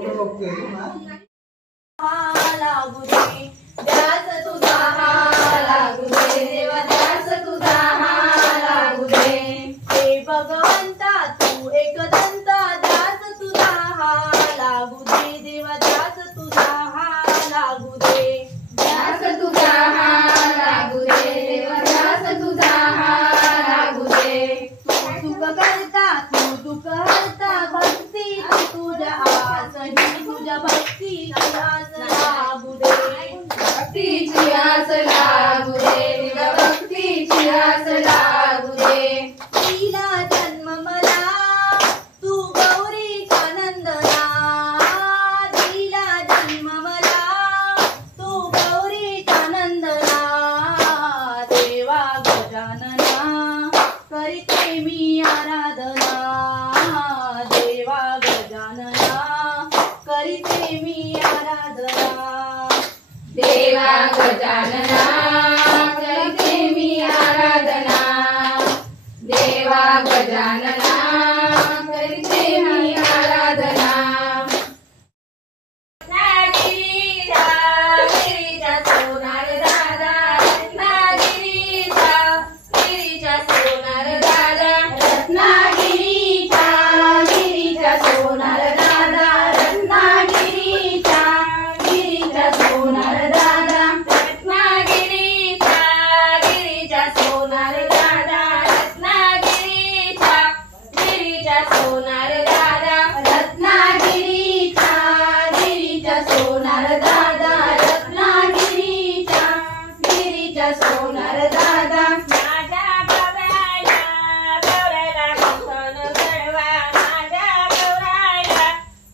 लागू दे ध्यास तुझा हा लागू दे देवा ध्यास तुझा हा लागू दे हे भगवंता तू एकदंत ध्यास तुझा हा लागू दे देवा ध्यास तुझा हा लागू दे ध्यास तुझा हा लागू दे देवा ध्यास तुझा हा लागू दे तू सुख करता तू दुःख हरता भक्ती तुझ्या आस ही तुझ्या भक्तीची आस लागू दे भक्तीची आस लागू दे देवा भक्तीची आस लागू दे दिला जन्म मला तू गौरीचा नंदना दिला जन्म मला तू गौरीचा नंदना देवा गजानना करीते मी आराधना देवा गजानना करीते मी आराधना देवा गजानना करीते मी आराधना देवा गजानना करीते मी आराधना रत्नागिरीचा गिरीचा सोनार दादा रत्नागिरीचा गिरीचा सोनार दादा रत्नागिरीचा गिरीचा सोनार दादा रत्नागिरीचा गिरीचा सोनार दादा रत्नागिरीचा गिरीचा सोनार दादा रत्नागिरीचा गिरीचा सोनार दादा रत्नागिरीचा गिरीचा सोनार दादा रत्नागिरीचा गिरीचा सोनार दादा माझ्या गौरायला गौरायला गंठन गडवा माझ्या गौरायला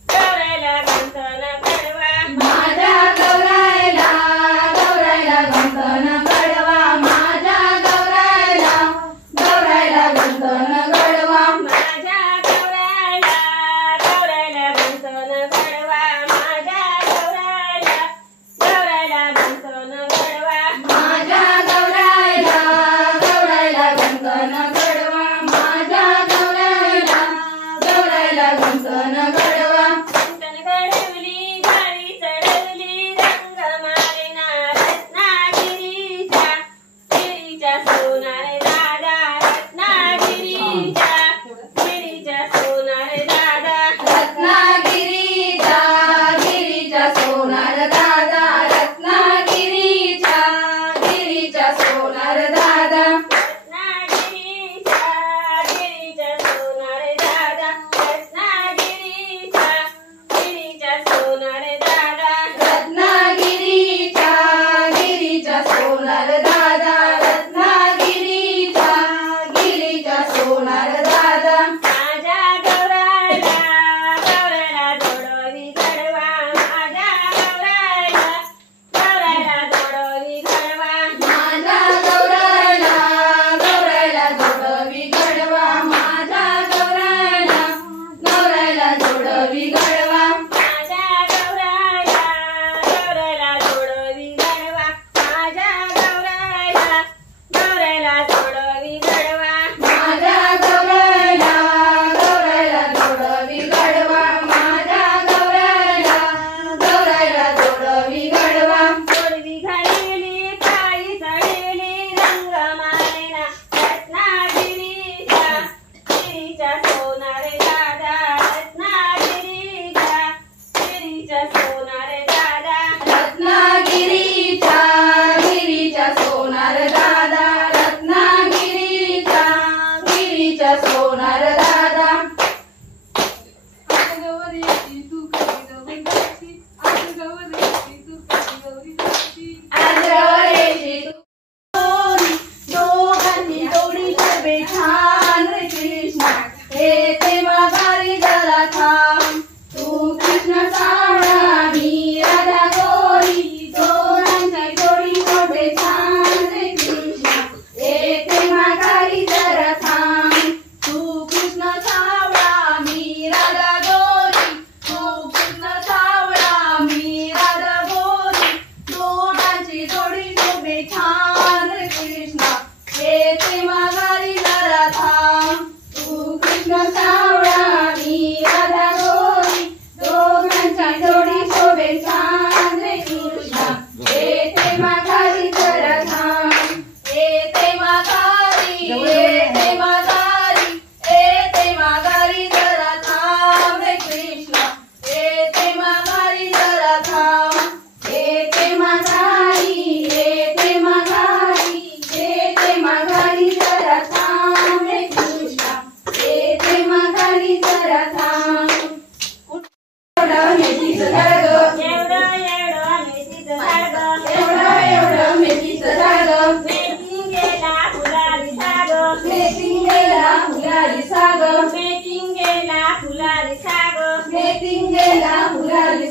गौरायला गंठन गडवा माझ्या गौरायला गौरायला गंठन गडवा माझ्या गौरायला गौरायला गंठन गडवा माझ्या गौरायला गौरायला गंठन गडवा माझ्या गौरायला गौरायला गंठन गडवा माझ्या गौरायला गौरायला गंठन गडवा माझ्या गौरायला गौरायला गंठन गडवा गंठन घडवली गाडी चढवली रंग मारेना रत्नागिरीचा गिरीचा सोनार दादा रत्नागिरीचा गिरीचा सोनार दादा रत्नागिरीचा गिरीचा सोनार दादा रत्नागिरीचा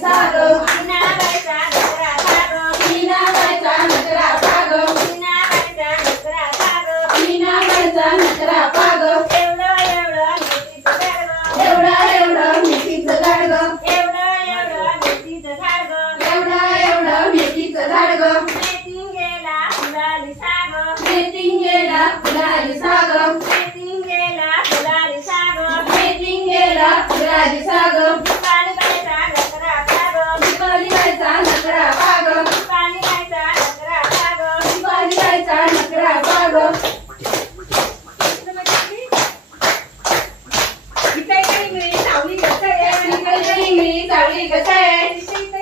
साग मीनाबाईचा नकरा साग मीनाबाईचा नकरा साग मीनाबाईचा नकरा साग मीनाबाईचा नकरा पाग एवढं एवढं मेथीचं झाड ग एवढं मेथीचं झाड ग एवढं मेथीचं झाड ग एवढं मेथीचं झाड ग मेथिंगेला फुलाली साग मेथिंगेला फुलाली साग मेथिंगेला फुलाली साग मेथिंगेला फुलाली साग पालीबाईचा नकरा साग पालीबाईचा नकरा पाग पालीबाईचा नकरा साग पालीबाईचा नकरा पाग इंगळी चावली गसये इंगळी चावली गसाये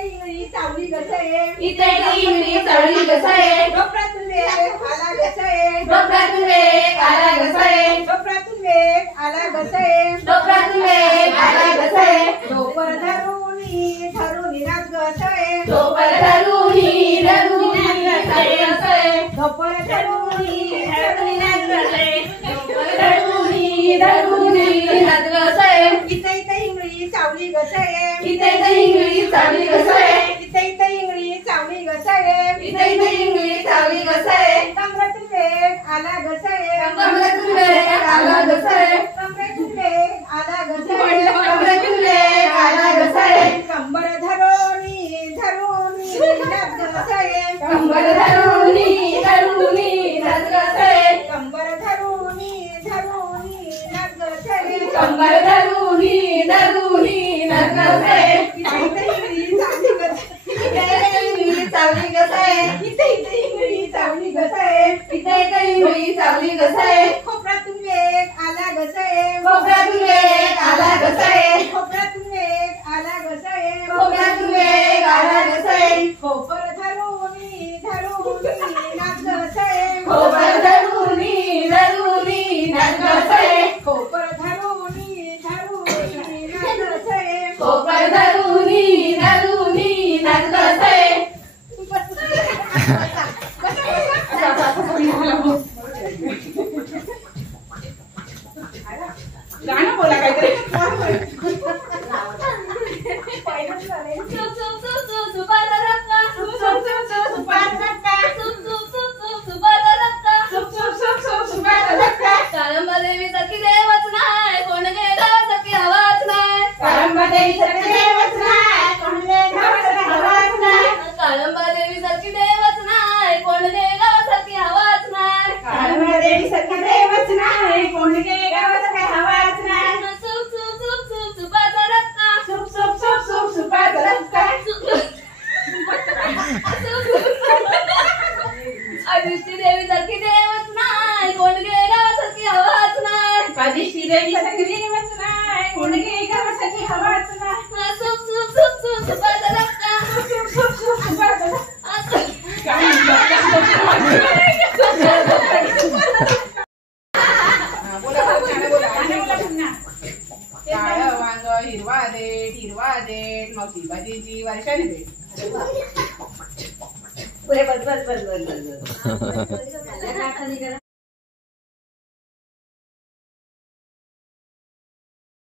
इंगळी चावली गसये इथे इंगळी चावली गसाये डोक्यातून वेग आला गसये डोक्यातून वेग आला गसाये डोक्यातून वेग आला गसये डोक्यातून वेग आला गसाये डोपर धरुनी धरुनी नाच गसये डोपर धरुनी धरुनी गसाये डोपर धरुनी धरुनी नाच गसये डोपर धरुनी धरुनी नाच गसाये इथे इंगळी चावली गसये इथे इंगळी चावली गसाये इथे इंगळी चावली गसये इथे इंगळी चावली गसाये कमरातून वेग आला गसये कमलातून वेग आला गसाये कमरेतून वेग आला गसये कमलातून वेग आला गसाये कंबर धरुनी धरुनी नाच गसये कंबर धरुनी धरुनी नाच गसाये कंबर धरुनी धरुनी नाच गसये कंबर धरुनी धरुनी नाच गसाये इथे इंगळी चावली गसये इथे इंगळी चावली गसाये इथे इंगळी चावली गसये इथे इंगळी चावली गसाये खोपरातून वेग आला गसये कोपऱ्यातून वेग आला गसाये खोपरातून वेग आला गसये कोपऱ्यातून वेग आला गसाये खोपर धरुनी धरुनी नाच गसये कोपर धरुनी धरुनी नाच गसाये खोपर धरुनी धरुनी नाच गसये कोपर धरुनी धरुनी नाच गसाये गाणं बोला काहीतरी काळंबा देवी सारखी देवच नाही कोण गे गावासारखी हवाच नाही काळंबा देवी सारखी देवच नाही कोणले गावासारखी हवाच नाही काळंबा देवी सारखी देवच नाही कोण गे गावासारखी हवाच नाही काळंबा देवी सारखी देवच नाही कोणले गावासारखी हवाच नाही सुप सुप सुप सुप सुपाचा रस्ता सुप सुप सुप सुप सुपाचा रस्ता अधिष्ठी देवी सारखी देवच नाही कोण गे गावासारखी हवाच नाही अधिष्ठी देवी सारखी देवच नाही कोणले गावासारखी हवाच नाही सुप सुप सुप सुप सुपाचा रस्ता सुप सुप सुप सुपाचा रस्ता काळं वांग हिरवा देठ मग भाजीची वर्षाने भेट बस बस बस बस बस